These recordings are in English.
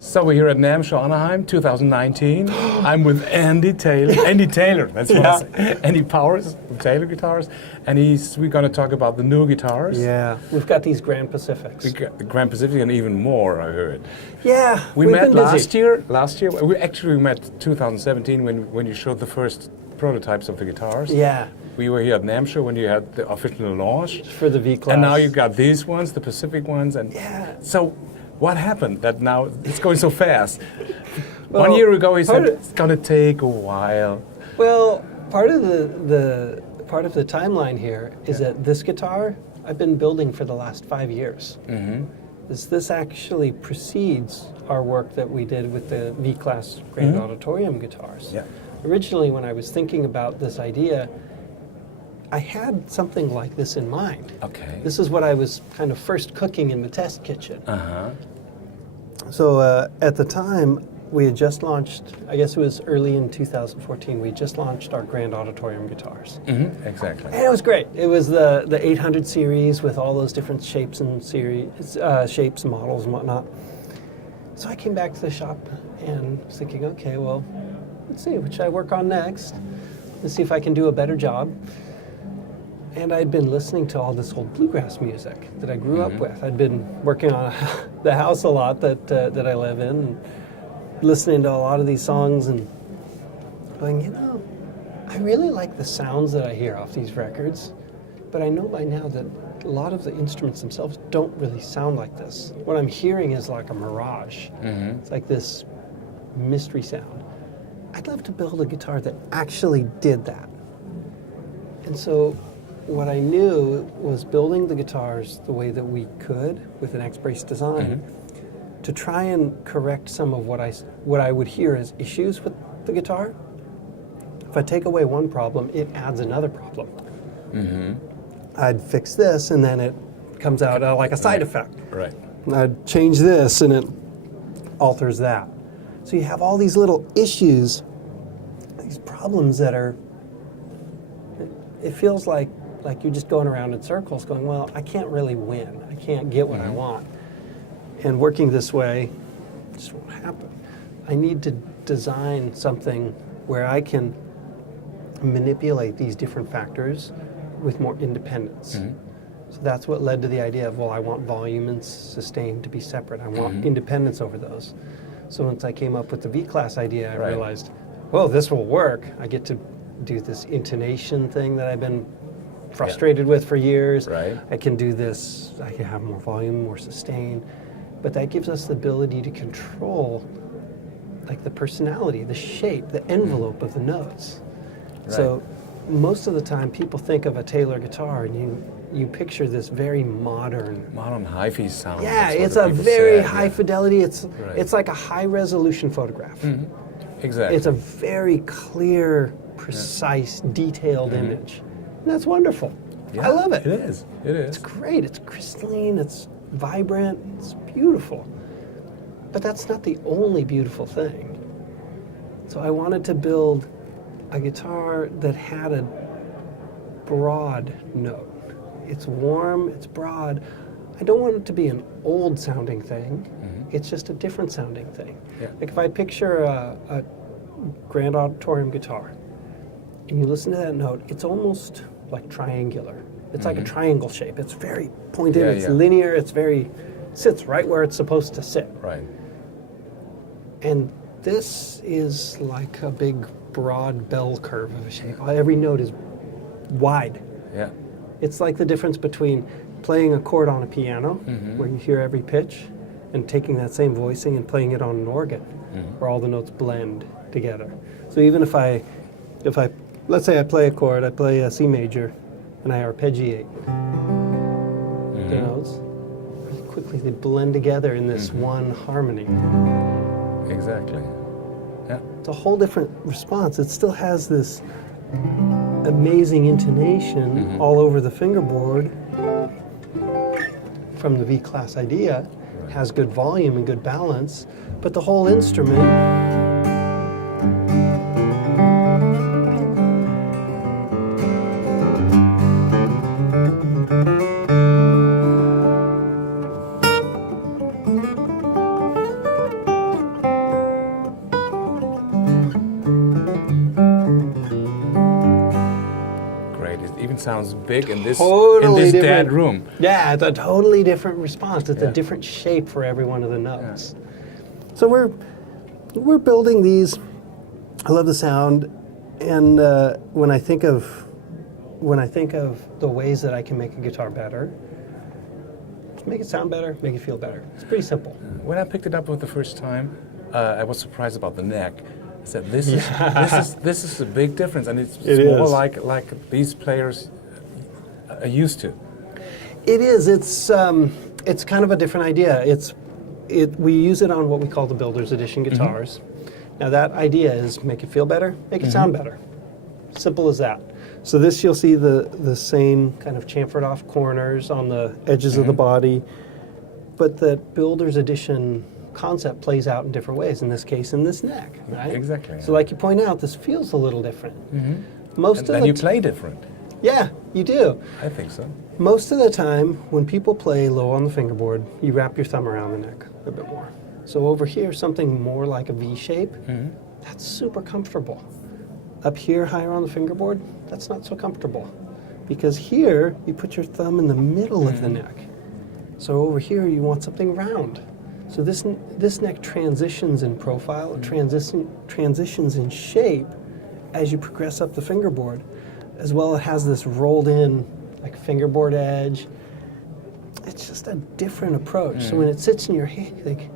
So we're here at NAMM Show Anaheim 2019. I'm with Andy Taylor. Andy Taylor, that's what I say. Andy Powers from Taylor Guitars. And we're going to talk about the new guitars. Yeah, we've got these Grand Pacifics. We got the Grand Pacific and even more, I heard. Yeah, we we've met been busy. last year. We met 2017 when you showed the first prototypes of the guitars. Yeah. We were here at NAMM Show when you had the official launch. For the V-Class. And now you've got these ones, the Pacific ones. And yeah. So what happened that now it's going so fast? Well, 1 year ago he said it's going to take a while. Well, part of the timeline here is that this guitar I've been building for the last 5 years. Mm-hmm. This actually precedes our work that we did with the V-Class Grand Auditorium guitars. Yeah. Originally, when I was thinking about this idea, I had something like this in mind. Okay. This is what I was kind of first cooking in the test kitchen. Uh-huh. So at the time, we had just launched, I guess it was early in 2014, we just launched our Grand Auditorium guitars. Mm-hmm. Exactly. And it was great. It was the 800 series with all those different shapes and shapes, models and whatnot. So I came back to the shop and was thinking, okay, well, let's see, what should I work on next? Let's see if I can do a better job. And I'd been listening to all this old bluegrass music that I grew up with. I'd been working on the house a lot that I live in, and listening to a lot of these songs and going, I really like the sounds that I hear off these records, but I know by now that a lot of the instruments themselves don't really sound like this. What I'm hearing is like a mirage. Mm-hmm. It's like this mystery sound. I'd love to build a guitar that actually did that. And so what I knew was building the guitars the way that we could with an X-Brace design to try and correct some of what I would hear as issues with the guitar. If I take away one problem, it adds another problem. Mm-hmm. I'd fix this, and then it comes out like a side effect. Right. And I'd change this, and it alters that. So you have all these little issues, these problems that are, it feels like you're just going around in circles going, well, I can't really win. I can't get what I want. And working this way just won't happen. I need to design something where I can manipulate these different factors with more independence. Mm-hmm. So that's what led to the idea of, well, I want volume and sustain to be separate. I want independence over those. So once I came up with the V-Class idea, I realized, well, this will work. I get to do this intonation thing that I've been frustrated with for years. Right. I can do this, I can have more volume, more sustain. But that gives us the ability to control like the personality, the shape, the envelope of the notes. Right. So most of the time people think of a Taylor guitar and you picture this very modern hi-fi sound. Yeah, it's a very high fidelity, it's like a high resolution photograph. Mm-hmm. Exactly. It's a very clear, precise, detailed image. And that's wonderful. Yeah, I love it. It is. It's great. It's crystalline. It's vibrant. It's beautiful. But that's not the only beautiful thing. So I wanted to build a guitar that had a broad note. It's warm. It's broad. I don't want it to be an old sounding thing. Mm-hmm. It's just a different sounding thing. Yeah. Like if I picture a Grand Auditorium guitar, and you listen to that note, it's almost like triangular. It's like a triangle shape. It's very pointed, it's linear, sits right where it's supposed to sit. Right. And this is like a big, broad bell curve of a shape. Every note is wide. Yeah. It's like the difference between playing a chord on a piano, where you hear every pitch, and taking that same voicing and playing it on an organ, where all the notes blend together. So even if I let's say I play a chord, I play a C major, and I arpeggiate the notes. Really quickly, they blend together in this one harmony. Exactly. Yeah. It's a whole different response. It still has this amazing intonation all over the fingerboard from the V-Class idea. Right. Has good volume and good balance, but the whole instrument sounds big in this Totally dead different. room. Yeah, it's a totally different response. It's Yeah. a different shape for every one of the notes. So we're building these. I love the sound, and when I think of the ways that I can make a guitar better, just make it sound better, make it feel better. It's pretty simple. When I picked it up for the first time, I was surprised about the neck. I said, "This is a big difference, and it's more is. like these players are used to." It is. It's kind of a different idea. We use it on what we call the Builder's Edition guitars. Now that idea is make it feel better, make it sound better. Simple as that. So this you'll see the same kind of chamfered off corners on the edges of the body, but the Builder's Edition concept plays out in different ways, in this case in this neck, right? Exactly. So like you point out, this feels a little different. Most of And the you play different. Yeah, you do. I think so. Most of the time, when people play low on the fingerboard, you wrap your thumb around the neck a bit more. So over here, something more like a V shape, that's super comfortable. Up here, higher on the fingerboard, that's not so comfortable. Because here, you put your thumb in the middle of the neck. So over here, you want something round. So this neck transitions in profile, it transitions in shape as you progress up the fingerboard. As well, it has this rolled in, like fingerboard edge. It's just a different approach. So when it sits in your hand, you think,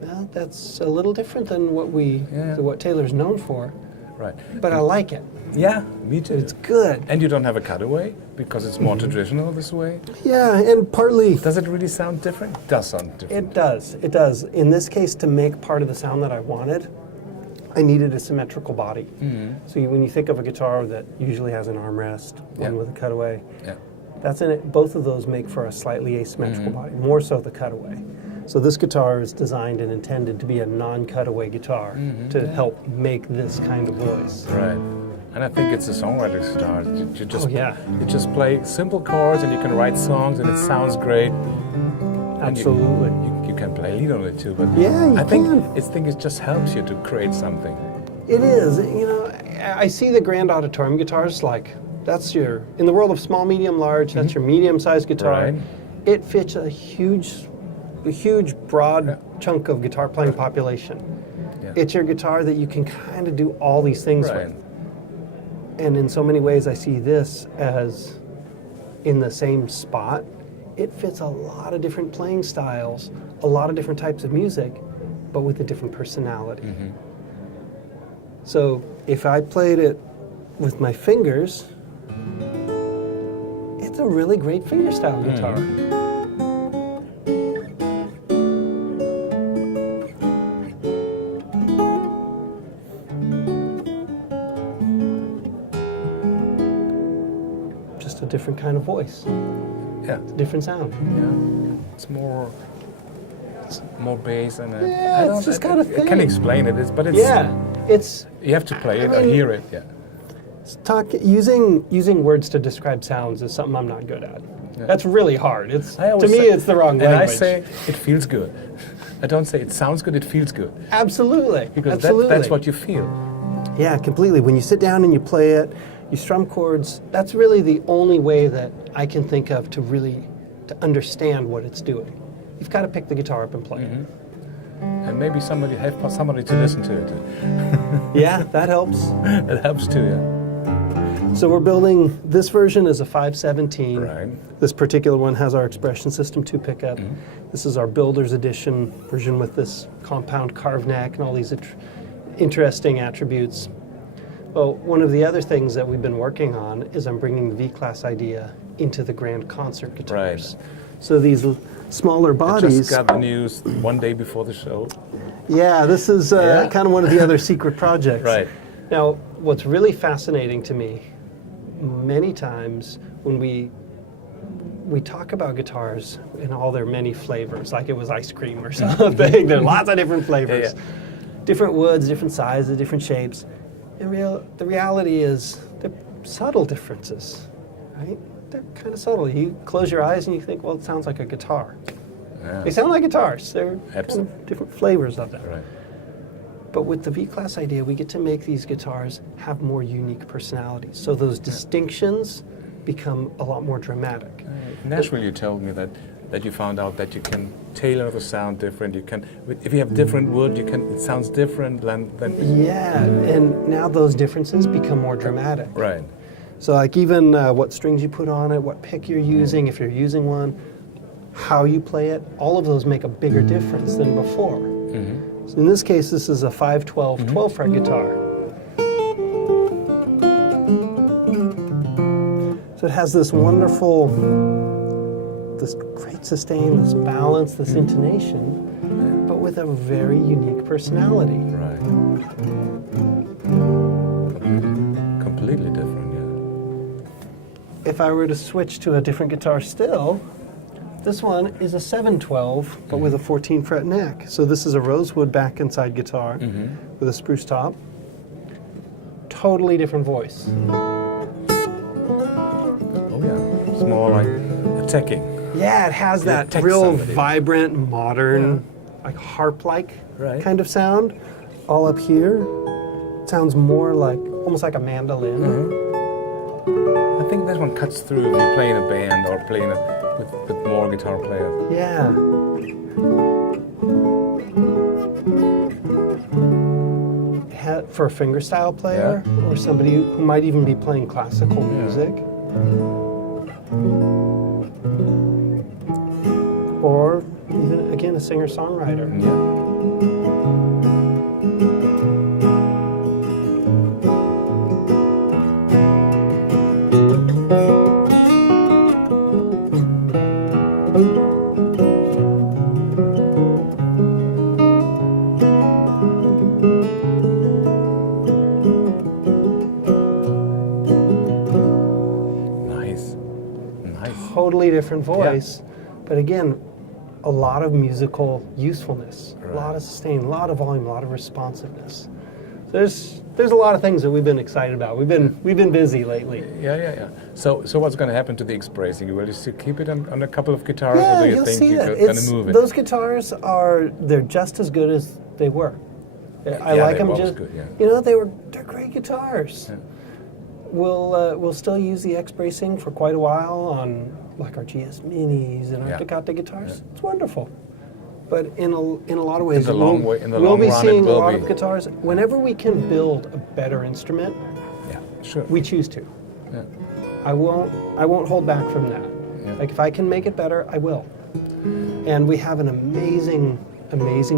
well, that's a little different than what Taylor's known for. Right. But I like it. Yeah, me too. It's good. And you don't have a cutaway because it's more traditional this way. Yeah, and partly Does it really sound different? It does sound different. it does. It does. In this case, to make part of the sound that I wanted, I needed a symmetrical body. So when you think of a guitar that usually has an armrest, one with a cutaway, that's in it. Both of those make for a slightly asymmetrical body, more so the cutaway. So this guitar is designed and intended to be a non-cutaway guitar to help make this kind of voice. Right. And I think it's a songwriter's guitar. You just play simple chords and you can write songs and it sounds great. Absolutely. You can play lead on it too, but Yeah, I think it just helps you to create something. It is. You know, I see the grand auditorium guitars like that's your, in the world of small, medium, large, that's your medium-sized guitar. Right. It fits a huge, broad chunk of guitar playing population. Yeah. It's your guitar that you can kind of do all these things Right. with. And in so many ways, I see this as in the same spot. It fits a lot of different playing styles, a lot of different types of music, but with a different personality. So if I played it with my fingers, it's a really great fingerstyle guitar. Just a different kind of voice, Yeah. different sound. Yeah. It's more bass and Yeah, it's just got a I thing. can't explain it, but it's It's you have to play it I or mean- hear it. Yeah. using words to describe sounds is something I'm not good at. Yeah. That's really hard. It's I to always me say- it's the wrong And language. I say it feels good. I don't say it sounds good. It feels good absolutely, because absolutely. that's what you feel. Yeah, completely. When you sit down and you play it, you strum chords. That's really the only way that I can think of to really to understand what it's doing. You've got to pick the guitar up and play it. And maybe somebody to listen to it. Yeah, that helps. It helps too. Yeah. So we're building, this version is a 517. Right. This particular one has our Expression System 2 pickup. This is our Builder's Edition version with this compound carved neck and all these interesting attributes. Well, one of the other things that we've been working on is I'm bringing the V-Class idea into the grand concert guitars. Right. So these smaller I bodies. just got the news one day before the show. Yeah, this is kind of one of the other secret projects. Right. Now, what's really fascinating to me, many times when we talk about guitars in all their many flavors, like it was ice cream or something. There are lots of different flavors, different woods, different sizes, different shapes. The reality is they're subtle differences, right? They're kind of subtle. You close your eyes and you think, well, it sounds like a guitar. Yeah. They sound like guitars. They're kind of different flavors of them. Right. But with the V-Class idea, we get to make these guitars have more unique personalities. So those distinctions become a lot more dramatic. Nashville, you told me that you found out that you can tailor the sound different. You can, if you have different wood, it sounds different than. Yeah, and now those differences become more dramatic. Right. So like even what strings you put on it, what pick you're using, if you're using one, how you play it, all of those make a bigger difference than before. Mm-hmm. So in this case, this is a 512 12 fret guitar. So it has this wonderful, this great sustain, this balance, this intonation, but with a very unique personality. Right. Completely different, yeah. If I were to switch to a different guitar still, this one is a 712, but with a 14 fret neck. So this is a rosewood back and side guitar with a spruce top. Totally different voice. Oh yeah, it's more like attacking. Yeah, it has that Attack real somebody. vibrant, modern, like harp-like Right. kind of sound. All up here, it sounds more like, almost like a mandolin. I think this one cuts through if you play in a band or playing with more guitar players. Yeah. For a fingerstyle player or somebody who might even be playing classical music. Or even, again, a singer-songwriter. Yeah. Nice. Nice. Totally different voice, but again, a lot of musical usefulness, a lot of sustain, a lot of volume, a lot of responsiveness. There's a lot of things that we've been excited about. We've been busy lately. Yeah. So what's going to happen to the X-bracing? Will you still keep it on a couple of guitars, Yeah, or do you you'll think see you're it. going to move it? Those guitars they're just as good as they were. I Yeah, like they them were just. good, yeah. You know, they're great guitars. Yeah. We'll still use the X-bracing for quite a while on like our GS Minis and our Yeah. Toccata guitars. It's wonderful. But in a lot of ways, In the long we'll be run, it seeing a will lot be. of guitars. Whenever we can build a better instrument, Yeah, sure. we choose to. Yeah. I won't hold back from that. Yeah. Like if I can make it better, I will. And we have an amazing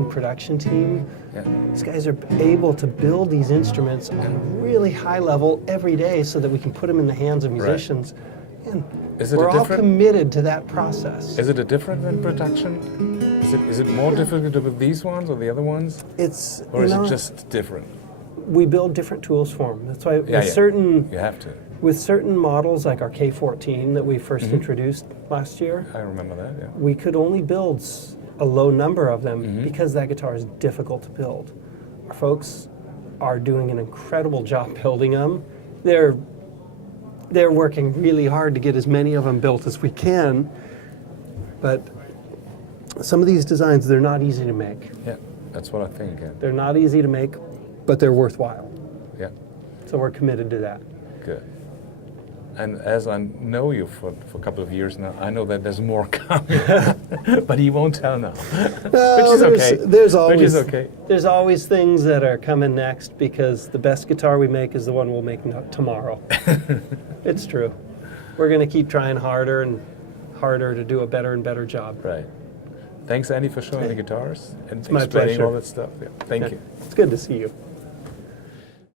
production team. Yeah. These guys are able to build these instruments on a really high level every day so that we can put them in the hands of musicians. And Is it we're a all different- committed to that process. Is it a different than production? Is it more difficult with these ones or the other ones, It's or you is know, it just different? we build different tools for them. That's why Yeah, with You have to. with certain models like our K14 that we first introduced last year, I remember that. Yeah. we could only build a low number of them because that guitar is difficult to build. Our folks are doing an incredible job building them. They're working really hard to get as many of them built as we can, but some of these designs, they're not easy to make. Yeah, that's what I think. Yeah. They're not easy to make, but they're worthwhile. Yeah. So we're committed to that. Good. And as I know you for a couple of years now, I know that there's more coming, but he won't tell now, which is okay. Which is okay. There's always things that are coming next because the best guitar we make is the one we'll make tomorrow. It's true. We're going to keep trying harder and harder to do a better and better job. Right. Thanks, Andy, for showing the guitars and my explaining pleasure. all that stuff. Yeah. Thank you. It's good to see you.